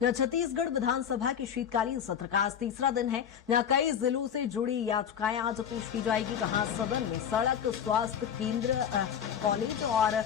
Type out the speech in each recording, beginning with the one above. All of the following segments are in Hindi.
जहां छत्तीसगढ़ विधानसभा की शीतकालीन सत्र का आज तीसरा दिन है, जहां कई जिलों से जुड़ी याचिकाएं आज पेश की जाएगी। जहां सदन में सड़क, स्वास्थ्य केंद्र, कॉलेज और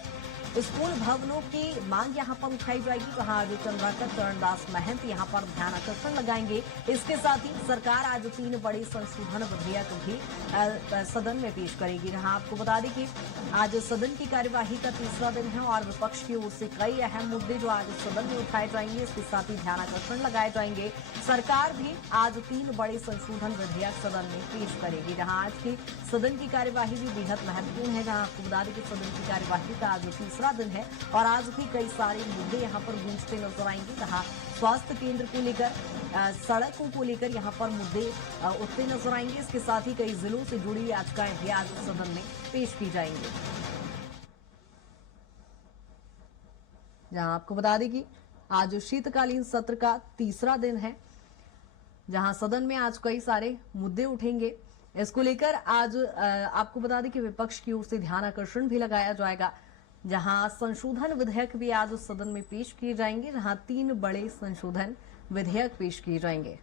स्कूल भवनों की मांग यहां पर उठाई जाएगी। जहां आज चंद्राकर चरणदास महंत यहां पर ध्यान आकर्षण लगाएंगे। इसके साथ ही सरकार आज 3 बड़े संशोधन विधेयक भी सदन में पेश करेगी। जहां आपको बता दें कि आज सदन की कार्यवाही का तीसरा दिन है और विपक्ष की ओर से कई अहम मुद्दे जो आज सदन में उठाए जाएंगे। इसके साथ ही ध्यान आकर्षण लगाए जाएंगे। सरकार भी आज 3 बड़े संशोधन विधेयक सदन में पेश करेगी। जहां आज की सदन की कार्यवाही भी बेहद महत्वपूर्ण है। जहां आपको बता दें कि सदन की कार्यवाही का आज तीसरा दिन है और आज भी कई सारे मुद्दे यहां पर गूंजते नजर आएंगे। जहां स्वास्थ्य केंद्र को लेकर, सड़कों को लेकर यहां पर मुद्दे उठते नजर आएंगे। इसके साथ ही कई जिलों से जुड़ी याचिकाएं भी आज सदन में पेश की जाएंगी। जहां आपको बता दें कि आज शीतकालीन सत्र का तीसरा दिन है, जहां सदन में आज कई सारे मुद्दे उठेंगे। इसको लेकर आज आपको बता दें कि विपक्ष की ओर से ध्यान आकर्षण भी लगाया जाएगा। जहां संशोधन विधेयक भी आज सदन में पेश किए जाएंगे। जहां 3 बड़े संशोधन विधेयक पेश किए जाएंगे।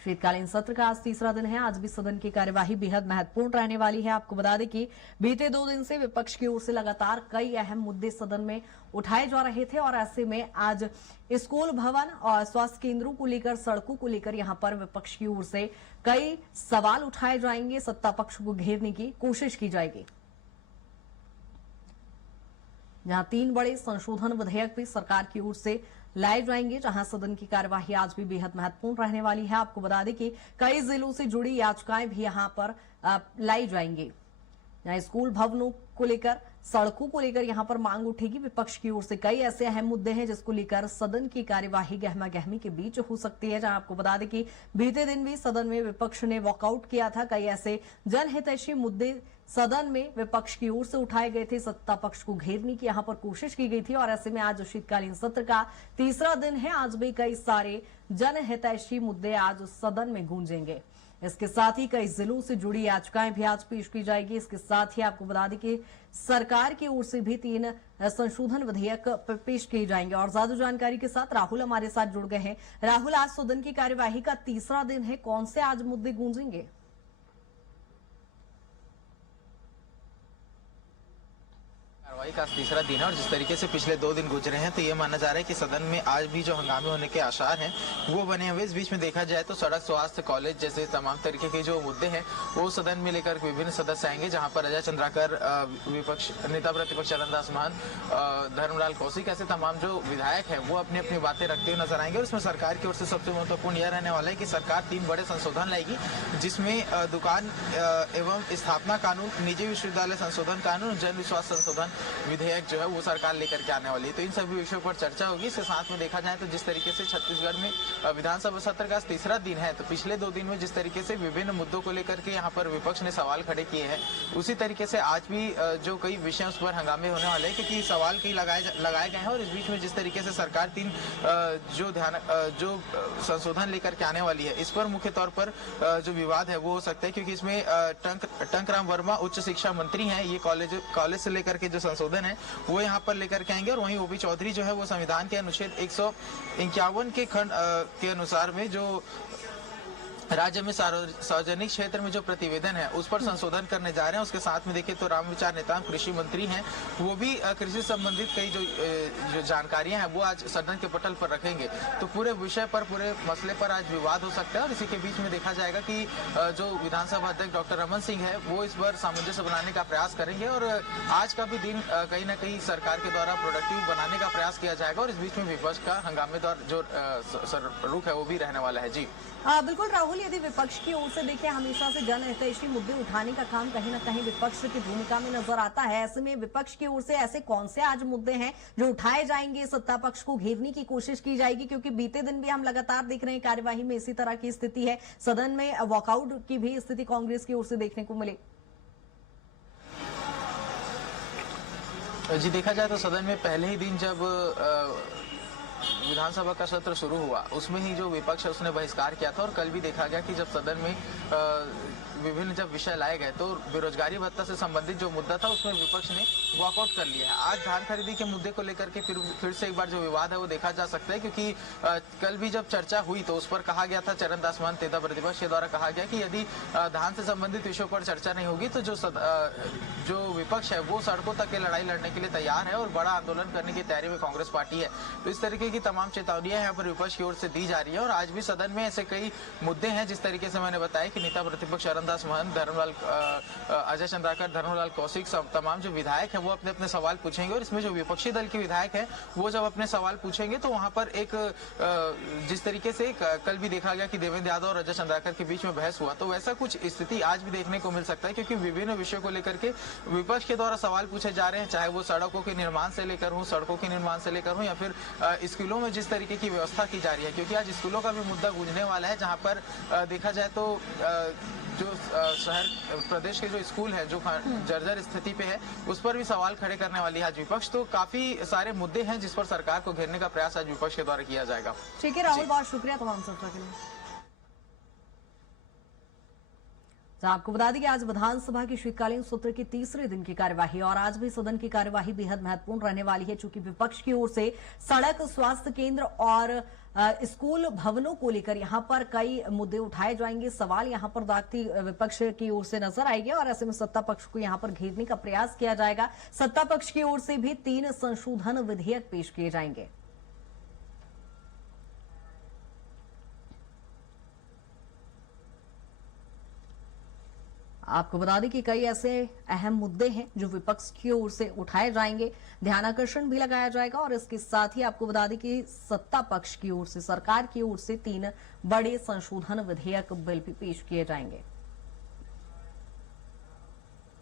शीतकालीन सत्र का आज तीसरा दिन है। आज भी सदन की कार्यवाही बेहद महत्वपूर्ण रहने वाली है। आपको बता दें कि बीते 2 दिन से विपक्ष की ओर से लगातार कई अहम मुद्दे सदन में उठाए जा रहे थे और ऐसे में आज स्कूल भवन और स्वास्थ्य केंद्रों को लेकर, सड़कों को लेकर यहां पर विपक्ष की ओर से कई सवाल उठाए जाएंगे। सत्ता पक्ष को घेरने की कोशिश की जाएगी। जहां 3 बड़े संशोधन विधेयक भी सरकार की ओर से लाए जाएंगे। जहां सदन की कार्यवाही आज भी बेहद महत्वपूर्ण रहने वाली है। आपको बता दें कि कई जिलों से जुड़ी याचिकाएं भी यहां पर लाई जाएंगी। जहां स्कूल भवनों को लेकर, सड़कों को लेकर यहां पर मांग उठेगी। विपक्ष की ओर से कई ऐसे अहम मुद्दे हैं जिसको लेकर सदन की कार्यवाही गहमा गहमी के बीच हो सकती है। जहां आपको बता दें कि बीते दिन भी सदन में विपक्ष ने वॉकआउट किया था। कई ऐसे जनहितैषी मुद्दे सदन में विपक्ष की ओर से उठाए गए थे। सत्ता पक्ष को घेरने की यहां पर कोशिश की गई थी और ऐसे में आज शीतकालीन सत्र का तीसरा दिन है। आज भी कई सारे जनहितैषी मुद्दे आज सदन में गूंजेंगे। इसके साथ ही कई जिलों से जुड़ी याचिकाएं भी आज पेश की जाएगी। इसके साथ ही आपको बता दें कि सरकार की ओर से भी 3 संशोधन विधेयक पेश किए जाएंगे। और ज्यादा जानकारी के साथ राहुल हमारे साथ जुड़ गए हैं। राहुल, आज सदन की कार्यवाही का तीसरा दिन है, कौन से आज मुद्दे गूंजेंगे? कार्रवाई का तीसरा दिन है और जिस तरीके से पिछले 2 दिन गुजरे हैं तो ये माना जा रहा है कि सदन में आज भी जो हंगामे होने के आसार हैं वो बने हुए। इस बीच में देखा जाए तो सड़क, स्वास्थ्य, कॉलेज जैसे तमाम तरीके के जो मुद्दे हैं वो सदन में लेकर विभिन्न सदस्य आएंगे। जहां पर अजय चंद्राकर, विपक्ष नेता प्रतिपक्ष चरणदास महंत, धर्मलाल कौशिक, ऐसे तमाम जो विधायक है वो अपनी अपनी बातें रखते हुए नजर आएंगे। और इसमें सरकार की ओर से सबसे महत्वपूर्ण यह रहने वाला है कि सरकार 3 बड़े संशोधन लाएगी, जिसमें दुकान एवं स्थापना कानून, निजी विश्वविद्यालय संशोधन कानून, जन विश्वास संशोधन विधेयक जो है वो सरकार लेकर के आने वाली है। तो इन सभी विषयों पर चर्चा होगी। इसके साथ में देखा जाए तो जिस तरीके से छत्तीसगढ़ में विधानसभा सत्र का तीसरा दिन है, तो पिछले 2 दिन में जिस तरीके से विभिन्न मुद्दों को लेकर के यहाँ पर विपक्ष ने सवाल खड़े किए हैं, उसी तरीके से आज भी जो कई विषय उस पर हंगामे होने वाले हैं, क्योंकि सवाल कई लगाए गए हैं। और इस बीच में जिस तरीके से सरकार 3 जो संशोधन लेकर के आने वाली है, इस पर मुख्य तौर पर जो विवाद है वो हो सकता है, क्योंकि इसमें टंकराम वर्मा उच्च शिक्षा मंत्री हैं, ये कॉलेज से लेकर के जो संशोधन है वो यहाँ पर लेकर के आएंगे। और वहीं ओपी चौधरी जो है वो संविधान के अनुच्छेद 151 के खंड के अनुसार में जो राज्य में सार्वजनिक क्षेत्र में जो प्रतिवेदन है उस पर संशोधन करने जा रहे हैं। उसके साथ में देखिए तो रामविचार नेताम कृषि मंत्री हैं, वो भी कृषि संबंधित कई जो जानकारियां हैं वो आज सदन के पटल पर रखेंगे। तो पूरे विषय पर, पूरे मसले पर आज विवाद हो सकता है। और इसी के बीच में देखा जाएगा कि जो विधानसभा अध्यक्ष डॉक्टर रमन सिंह है वो इस पर सामंजस्य बनाने का प्रयास करेंगे। और आज का भी दिन कहीं ना कहीं सरकार के द्वारा प्रोडक्टिव बनाने का प्रयास किया जाएगा। और इस बीच में विपक्ष का हंगामेदार जो रुख है वो भी रहने वाला है। जी बिल्कुल राहुल, यदि विपक्ष की ओर से देखिए हमेशा से जनहितैषी मुद्दे उठाने का काम कहीं ना कहीं विपक्ष की भूमिका में नजर आता है। ऐसे में विपक्ष की ओर से ऐसे कौन से आज मुद्दे हैं जो उठाए जाएंगे, सत्ता पक्ष को घेरने की कोशिश की जाएगी? क्योंकि बीते दिन भी हम लगातार देख रहे हैं कार्यवाही में इसी तरह की स्थिति है। सदन में वॉकआउट की भी स्थिति कांग्रेस की ओर से देखने को मिली। जी देखा जाए तो सदन में पहले ही दिन जब विधानसभा का सत्र शुरू हुआ उसमें ही जो विपक्ष है उसने बहिष्कार किया था और कल भी देखा गया कि जब सदन में विभिन्न जब विषय लाए गए तो बेरोजगारी भत्ता से संबंधित जो मुद्दा था उसमें विपक्ष ने वॉकआउट कर लिया है। आज धान खरीदी के मुद्दे को लेकर के फिर से एक बार जो विवाद है वो देखा जा सकता है, क्योंकि कल भी जब चर्चा हुई तो उस पर कहा गया था, चरणदास महंत नेता प्रतिपक्ष के द्वारा कहा गया कि यदि धान से संबंधित विषयों पर चर्चा नहीं होगी तो जो विपक्ष है वो सड़कों तक की लड़ाई लड़ने के लिए तैयार है और बड़ा आंदोलन करने की तैयारी में कांग्रेस पार्टी है। तो इस तरीके की तमाम चेतावनियां यहाँ पर विपक्ष की ओर से दी जा रही है और आज भी सदन में ऐसे कई मुद्दे हैं। जिस तरीके से मैंने बताया कि नेता प्रतिपक्ष चरणदास महंत, धर्मलाल अजय चंद्राकर, धर्मलाल कौशिक, तमाम जो विधायक हैं वो अपने अपने सवाल पूछेंगे और इसमें जो विपक्षी दल के विधायक हैं वो जब अपने सवाल पूछेंगे तो वहां पर एक जिस तरीके से कल भी देखा गया कि देवेंद्र यादव और अजय चंद्राकर के बीच में बहस हुआ, तो वैसा कुछ स्थिति आज भी देखने को मिल सकता है, क्योंकि विभिन्न विषयों को लेकर के विपक्ष के द्वारा सवाल पूछे जा रहे हैं, चाहे वो सड़कों के निर्माण से लेकर हो, सड़कों के निर्माण से लेकर हो या फिर स्कूलों में जिस तरीके की व्यवस्था की जा रही है, क्योंकि आज स्कूलों का भी मुद्दा गूंजने वाला है, जहां पर देखा जाए तो जो शहर प्रदेश के जो स्कूल है जो जर्जर स्थिति पे है उस पर भी सवाल खड़े करने वाली है आज विपक्ष। तो काफी सारे मुद्दे हैं जिस पर सरकार को घेरने का प्रयास आज विपक्ष के द्वारा किया जाएगा। ठीक है राहुल, बहुत शुक्रिया तमाम चर्चा के लिए। तो आपको बता दें कि आज विधानसभा की शीतकालीन सत्र के तीसरे दिन की कार्यवाही और आज भी सदन की कार्यवाही बेहद महत्वपूर्ण रहने वाली है, चूंकि विपक्ष की ओर से सड़क, स्वास्थ्य केंद्र और स्कूल भवनों को लेकर यहां पर कई मुद्दे उठाए जाएंगे। सवाल यहां पर दागती विपक्ष की ओर से नजर आएंगे और ऐसे में सत्ता पक्ष को यहां पर घेरने का प्रयास किया जाएगा। सत्ता पक्ष की ओर से भी 3 संशोधन विधेयक पेश किए जाएंगे। आपको बता दें कि कई ऐसे अहम मुद्दे हैं जो विपक्ष की ओर से उठाए जाएंगे, ध्यानाकर्षण भी लगाया जाएगा और इसके साथ ही आपको बता दें कि सत्ता पक्ष की ओर से, सरकार की ओर से 3 बड़े संशोधन विधेयक बिल भी पेश किए जाएंगे।